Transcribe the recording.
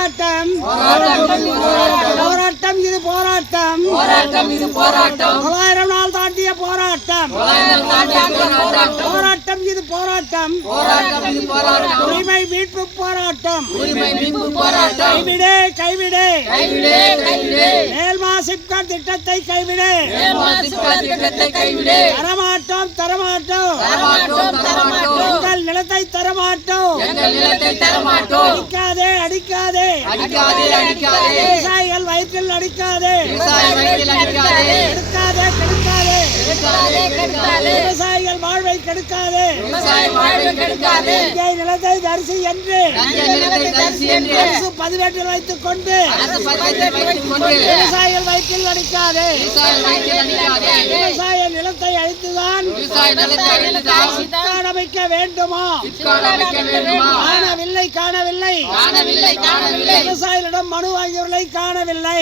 போராட்டம் இது போராட்டம் 900 நாள் தாண்டிய போராட்டம் போராட்டம் இது போராட்டம் உரிமை மீட்பு போராட்டம் கைவிடு கைவிடு மேல்மா சிப்காட் திட்டத்தை கைவிடு தரமாட்டோம் தரமாட்டோம் எங்கள் நிலத்தை தரமாட்டோம் அடிக்காதே அடிக்காதே விவசாயிகள் வயிற்றில் அடிக்காதே கெடுக்காதே கெடுக்காதே விவசாயிகள் வாழ்வை கெடுக்காதே நிலத்தை தரிசி என்று அரசு பதிவேட்டில் வைத்துக் கொண்டு விவசாயிகள் வயிற்றில் அடிக்காதே விவசாய நிலத்தை அழித்துதான் அமைக்க வேண்டுமா? காணவில்லை காணவில்லை விவசாயிகளிடம் மனு வாங்கியவர்களை காணவில்லை.